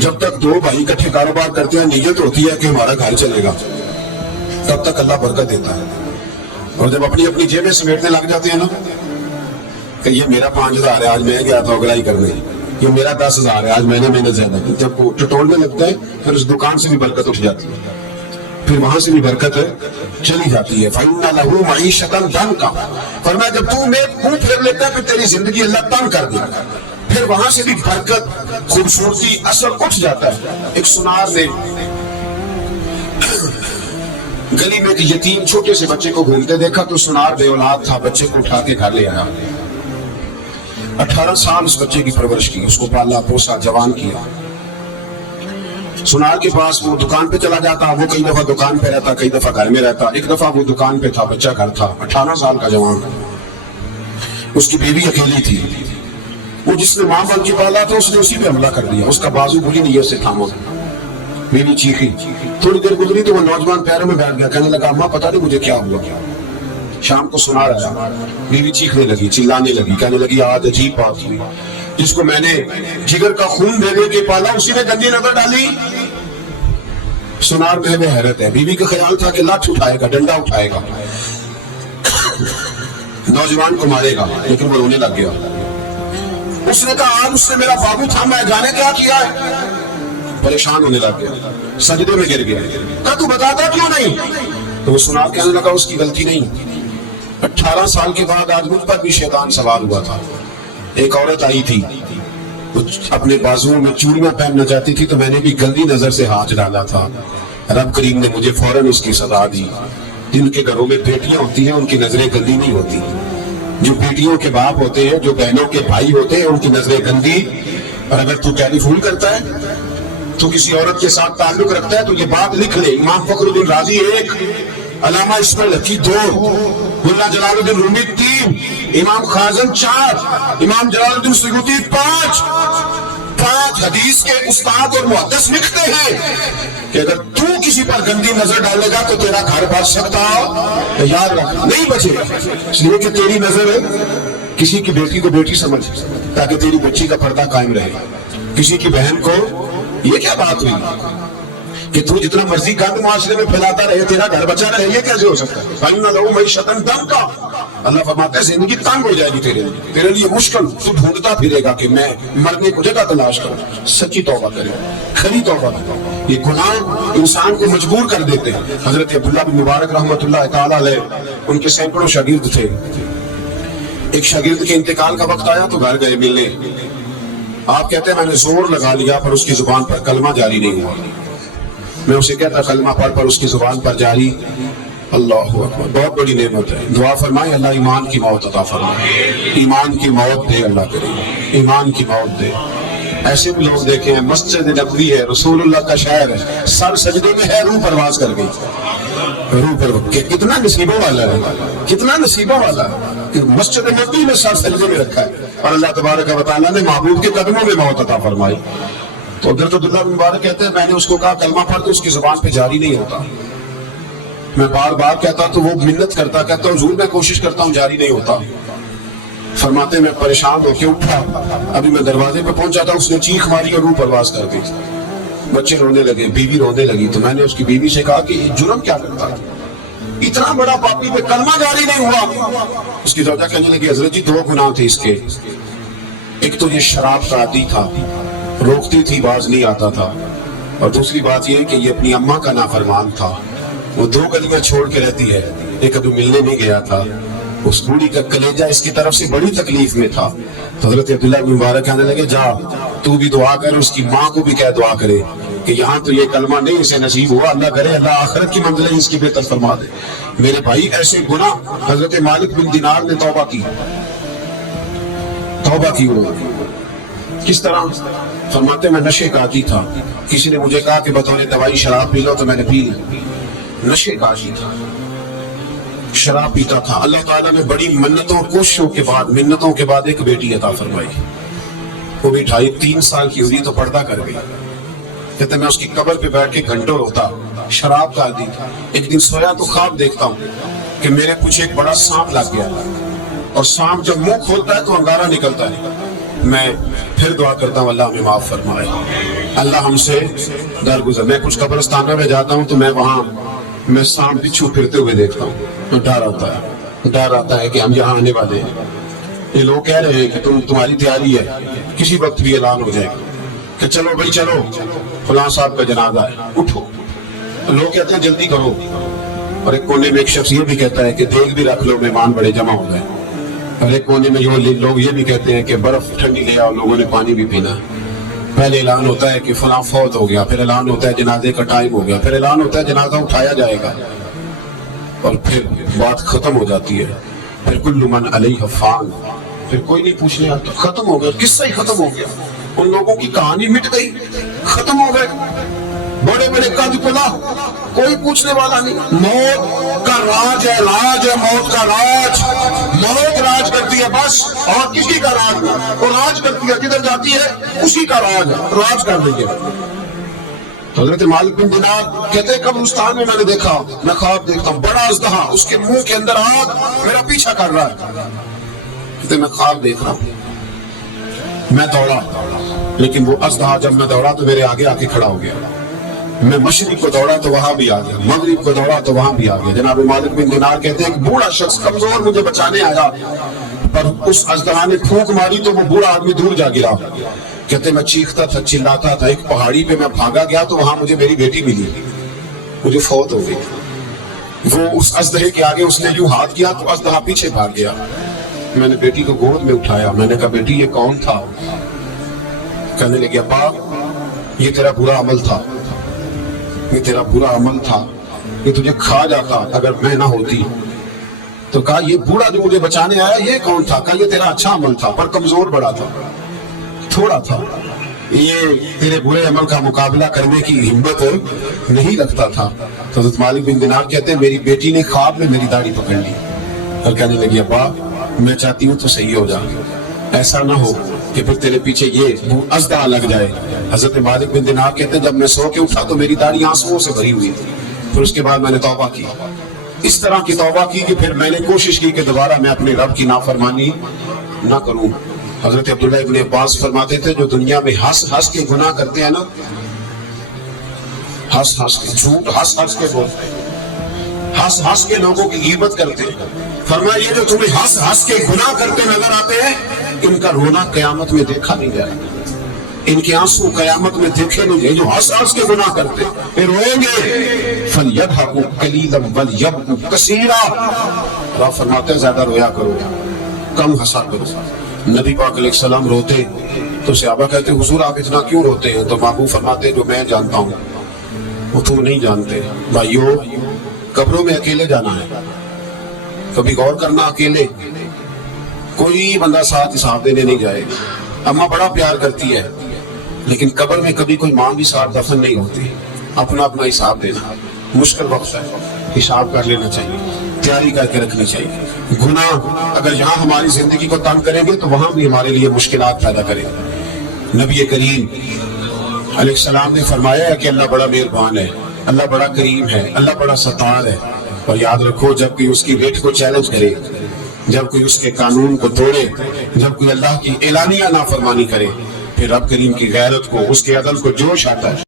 جب تک دو بھائی اکٹھے کاروبار کرتے ہیں نیت ہوتی ہے کہ ہمارا گھر چلے گا، تب تک اللہ برکت دیتا ہے. اور جب اپنی اپنی جیبیں سمیٹنے لگ جاتے ہیں نا کہ یہ میرا 5,000 ہے، آج میں گیا تھا اگرائی کرنے، یہ میرا 10,000 ہے، آج میں نے محنت زیادہ کی، جب وہ ٹٹولنے لگتا ہے پھر اس دکان سے بھی برکت اٹھ جاتی ہے، پھر وہاں سے بھی برکت چلی جاتی ہے. فَإِنَّ لَهُ مَعِيشَةً ضَنْكَ، فرمایا جب تو میں منہ پھیر لیتا ہے پھر تیری زندگی اللہ تنگ کر دے گا، پھر وہاں سے بھی برکت، خوبصورتی، اثر اٹھ جاتا ہے. ایک سنار نے گلی میں ایک یتیم چھوٹے سے بچے کو گھومتے دیکھا تو سنار بے اولاد تھا، بچے کو اٹھا کے گھر لے آیا. 18 سال اس بچے کی پرورش کی، اس کو پالا پوسا، جوان کیا. سنار کے پاس وہ دکان پہ چلا جاتا، وہ کئی دفعہ دکان پہ رہتا، کئی دفعہ گھر میں رہتا. ایک دفعہ وہ دکان پہ تھا، بچہ گھر تھا، 18 سال کا جوان. اس کی بیوی اکیلی تھی، وہ جس نے ماں بن کے پالا تھا اس نے اسی پہ حملہ کر دیا، اس کا بازو بری نیت سے تھاما. بیوی چیخی، تھوڑی دیر گزری تو وہ نوجوان پیروں میں بیٹھ گیا، کہنے لگا اماں پتہ نہیں مجھے کیا ہوا. شام کو سنار آیا، بیوی چیخنے لگی، چلانے لگی، کہنے لگی آج عجیب بات ہوئی، جس کو میں نے جگر کا خون دے دے کے پالا اسی نے گندی نظر ڈالی. سنار میں حیرت ہے. بیوی کا خیال تھا کہ لاٹھ اٹھائے گا، ڈنڈا اٹھائے گا، نوجوان کو مارے گا، لیکن وہ رونے لگ گیا. اس نے کہا آج اس سے میرا بابو تھا، میں جانے کیا کیا ہے. پریشان ہونے لگ گیا، سجدے میں گر گیا. کہا تو بتاتا کیوں نہیں؟ تو وہ سنار کہنے لگا اس کی غلطی نہیں، 18 سال کے بعد آج مجھ پر بھی شیطان سوار ہوا تھا. ایک عورت آئی تھی، اپنے بازوؤں میں چوڑیاں پہننا چاہتی تھی تو میں نے بھی گندی نظر سے ہاتھ ڈالا تھا. رب کریم نے مجھے فوراً اس کی سزا دی. جن کے گھروں میں بیٹیاں ہوتی ہیں ان کی نظریں گندی نہیں ہوتی، جو بیٹیوں کے باپ ہوتے ہیں، جو بہنوں کے بھائی ہوتے ہیں، ان کی نظریں گندی. اور اگر تو ٹیلی فون کرتا ہے، تو کسی عورت کے ساتھ تعلق رکھتا ہے تو یہ بات لکھ لے. امام فخر الدین رازی 1، علامہ اسماعیل حقی 2، ملا جلال الدین رومی 3، امام خازن 4، امام جلال الدین سیوطی 5 حدیث کے استاد اور محدث لکھتے ہیں کہ اگر تو کسی پر گندی نظر ڈالے گا تو تیرا گھر بچ سکتا، یاد رکھ نہیں بچے گا. اس لیے کہ تیری نظر کسی کی بیٹی کو بیٹی سمجھ تاکہ تیری بچی کا پردہ قائم رہے، کسی کی بہن کو. یہ کیا بات ہوئی کہ تو جتنا مرضی گند معاشرے میں پھیلاتا رہے تیرا گھر بچا رہے؟ یہ کیسے ہو سکتا ہے؟ فَإِنَّ لَهُ مَعِيشَةً ضَنْكَ، اللہ فرماتا ہے زندگی تنگ ہو جائے گی تیرے لیے مشکل. تو ڈھونڈتا پھرے گا کہ میں مرنے کو جگہ تلاش کروں. سچی توبہ کرے، کھری توبہ کرے. یہ گناہ انسان کو مجبور کر دیتے ہیں. حضرت عبداللہ بن مبارک رحمۃ اللہ تعالیٰ علیہ، ان کے سینکڑوں شاگرد تھے. ایک شاگرد کے انتقال کا وقت آیا تو گھر گئے ملنے. آپ کہتے ہیں میں نے زور لگا لیا پر اس کی زبان پر کلمہ جاری نہیں ہوا. میں اسے کہتا کلمہ پڑھ پر اس کی زبان پر جاری. اللہ اکبر، بہت بڑی نعمت ہے. دعا فرمائے اللہ ایمان کی موت عطا فرمائے، ایمان کی موت دے اللہ کرے، ایمان کی موت دے. ایسے بھی لوگ دیکھے ہیں، مسجد نبوی ہے، رسول اللہ کا شہر ہے، سر سجدے میں ہے، روح پرواز کر گئی. روح پر کتنا نصیبوں والا ہے، کتنا نصیبوں والا ہے کہ مسجد نبوی میں سر سجدے میں رکھا ہے اور اللہ تبارک و تعالیٰ نے محبوب کے قدموں میں موت عطا فرمائی. تو حضرت عبداللہ بن مبارک کہتے ہیں میں نے اس کو کہا کلمہ پڑھ تو اس کی زبان پہ جاری نہیں ہوتا. میں بار بار کہتا تو وہ منت کرتا، کہتا حضور میں کوشش کرتا ہوں جاری نہیں ہوتا. فرماتے میں پریشان ہو کے اٹھا، ابھی میں دروازے پہ پہنچا تھا، اس نے چیخ ماری اور روح پرواز کر دی. بچے رونے لگے، بیوی رونے لگی. تو میں نے اس کی بیوی سے کہا کہ یہ جرم کیا کرتا ہے، اتنا بڑا پاپی پہ کلمہ جاری نہیں ہوا. اس کی زوجہ کہنے لگی حضرت جی 2 گناہ تھے اس کے. ایک تو یہ شراب کا عادی تھا، روکتی تھی باز نہیں آتا تھا، اور دوسری بات یہ کہ یہ اپنی اماں کا نافرمان تھا. وہ 2 گلیاں چھوڑ کے رہتی ہے، ایک ابھی ملنے نہیں گیا تھا. اس بوڑھی کا کلیجہ اس کی طرف سے بڑی تکلیف میں تھا. حضرت عبداللہ بن مبارک کہنے لگے جا تو بھی دعا کر، اس کی ماں کو بھی کہہ دعا کرے کہ یہاں تو یہ کلمہ نہیں اسے نصیب ہوا، اللہ کرے اللہ آخرت کی منزلیں اس کی بہتر فرما دے. میرے بھائی ایسے گناہ حضرت مالک بن دینار نے توبہ کی. کس طرح؟ فرماتے میں نشے کا عادی تھا، کسی نے مجھے کہا کہ بطور دوائی شراب پی لو تو میں نے پی لی. نشے کا عادی تھا، شراب پیتا تھا. اللہ تعالیٰ نے بڑی منتوں کوششوں کے بعد، منتوں کے بعد ایک بیٹی عطا فرمائی. وہ بھی 2.5-3 سال کی ہوئی تو پردہ کر گئی. کہتے میں اس کی قبر پہ بیٹھ کے گھنٹوں روتا. شراب کا عادی تھا. ایک دن سویا تو خواب دیکھتا ہوں کہ میرے پیچھے ایک بڑا سانپ لگ گیا، اور سانپ جب منہ کھولتا ہے تو انگارہ نکلتا ہے. میں پھر دعا کرتا ہوں اللہ ہمیں معاف فرمائے، اللہ ہم سے درگزر۔ میں کچھ قبرستانوں میں جاتا ہوں تو میں سانپ بچھو پھرتے ہوئے دیکھتا ہوں، ڈر آتا ہے کہ ہم یہاں آنے والے ہیں۔ یہ لوگ کہہ رہے ہیں کہ تمہاری تیاری ہے، کسی وقت بھی اعلان ہو جائے گا کہ چلو بھائی چلو فلاں صاحب کا جنازہ ہے، اٹھو۔ لوگ کہتے ہیں جلدی کرو، اور ایک کونے میں ایک شخص یہ بھی کہتا ہے کہ دیگ بھی رکھ لو، مہمان بڑے جمع ہو گئے۔ اور ایک کونے میں لوگ یہ بھی کہتے ہیں کہ برف ٹھنڈی لے آؤ، لوگوں نے پانی بھی پینا۔ پہلے اعلان ہوتا ہے کہ فلاں فوت ہو گیا، پھر اعلان ہوتا ہے جنازے کا ٹائم ہو گیا، پھر اعلان ہوتا ہے جنازہ اٹھایا جائے گا، اور پھر بات ختم ہو جاتی ہے۔ پھر کل من علیہ فان، پھر کوئی نہیں پوچھنے آتا، ختم ہو گیا، قصہ ہی ختم ہو گیا، ان لوگوں کی کہانی مٹ گئی، ختم ہو گئے، بڑے بڑے قد کلا، کوئی پوچھنے والا نہیں۔ موت کا راج ہے، موت کا راج، موت راج کرتی ہے بس، اور کسی کا راج نہیں۔ وہ راج کرتی ہے، کدھر جاتی ہے اسی کا راج ہے، راج کر دیں گے۔ حضرت مالک بن دینار کہتے ہیں قبرستان میں نے دیکھا، میں خواب دیکھتا ہوں، بڑا اژدہا، اس کے منہ کے اندر آگ، میرا پیچھا کر رہا ہے۔ کہتے ہیں میں خواب دیکھ رہا ہوں، میں دوڑا، لیکن وہ اژدہا جب میں دوڑا تو میرے آگے آ کے کھڑا ہو گیا۔ میں مشرق کو دوڑا تو وہاں بھی آ گیا، مغرب کو دوڑا تو وہاں بھی آ گیا۔ جناب مالک بن دینار کہتے ہیں کہ بوڑھا شخص کمزور مجھے بچانے آیا، پر اس اژدہا نے پھونک ماری تو وہ بوڑھا آدمی دور جا گرا۔ کہتے میں چیختا تھا، چلاتا تھا، ایک پہاڑی پہ میں بھاگا گیا تو وہاں مجھے میری بیٹی ملی، مجھے فوت ہو گئی۔ وہ اس اژدہے کے آگے اس نے یوں ہاتھ کیا تو اژدہا پیچھے بھاگ گیا۔ میں نے بیٹی کو گود میں اٹھایا، میں نے کہا بیٹی یہ کون تھا؟ کہنے لگے ابا یہ تیرا برا عمل تھا، یہ تیرا برا عمل تھا، یہ تجھے کھا جاتا اگر میں نہ ہوتی۔ تو کہا یہ بوڑھا جو مجھے بچانے آیا یہ کون تھا؟ کہا یہ تیرا اچھا عمل تھا پر کمزور بڑا تھا، تھوڑا تھا، یہ تیرے برے عمل کا مقابلہ کرنے کی ہمت نہیں رکھتا تھا۔ تو حضرت مالک بن دینار کہتے ہیں میری بیٹی نے خواب میں میری داڑھی پکڑ لی اور کہنے لگی ابا میں چاہتی ہوں تو صحیح ہو جا، ایسا نہ ہو کہ پھر تیرے پیچھے یہ اژدہا لگ جائے۔ حضرت مالک بن دینار کہتے ہیں جب میں سو کے اٹھا تو میری داڑھی آنسوؤں سے بھری ہوئی تھی۔ پھر اس کے بعد میں نے توبہ کی، اس طرح کی توبہ کی کہ پھر میں نے کوشش کی کہ دوبارہ میں اپنے رب کی نافرمانی نہ کروں۔ حضرت عبداللہ ابن عباس فرماتے تھے جو دنیا میں ہنس کے گناہ کرتے ہیں نا، ہنس کے جھوٹ ہنس کے بولتے ہیں، ہنس کے لوگوں کی غیبت کرتے ہیں، فرمایا یہ جو تمہیں ہنس کے گناہ کرتے نظر آتے ہیں ان کا رونا قیامت میں دیکھا نہیں جائے گا، ان کے آنسو قیامت میں دیکھے نہیں جائے۔ جو ہنس کے گناہ کرتے پھر روئیں گے، فَلْيَضْحَكُوا قَلِيلًا وَلْيَبْكُوا كَثِيرًا، رب فرماتے ہیں زیادہ رویا کرو کم ہنسا کرو۔ نبی پاک علیہ السلام روتے تو صحابہ کہتے حضور آپ اتنا کیوں روتے ہیں؟ تو محبوب فرماتے جو میں جانتا ہوں وہ تم نہیں جانتے۔ بھائیو قبروں میں اکیلے جانا ہے، کبھی غور کرنا، اکیلے کوئی بندہ ساتھ حساب دینے نہیں جائے۔ اماں بڑا پیار کرتی ہے لیکن قبر میں کبھی کوئی ماں بھی ساتھ دفن نہیں ہوتی، اپنا اپنا حساب دینا مشکل وقت ہے، حساب کر لینا چاہیے، تیاری کر کے رکھنی چاہیے۔ گناہ اگر یہاں ہماری زندگی کو تنگ کریں گے تو وہاں بھی ہمارے لیے مشکلات پیدا کریں گے۔ نبی کریم علیہ السلام نے فرمایا ہے کہ اللہ بڑا مہربان ہے، اللہ بڑا کریم ہے، اللہ بڑا ستار ہے، اور یاد رکھو جب کوئی اس کی ویٹ کو چیلنج کرے، جب کوئی اس کے قانون کو توڑے، جب کوئی اللہ کی اعلانیہ نافرمانی کرے، پھر رب کریم کی غیرت کو، اس کے عدل کو جوش آتا ہے۔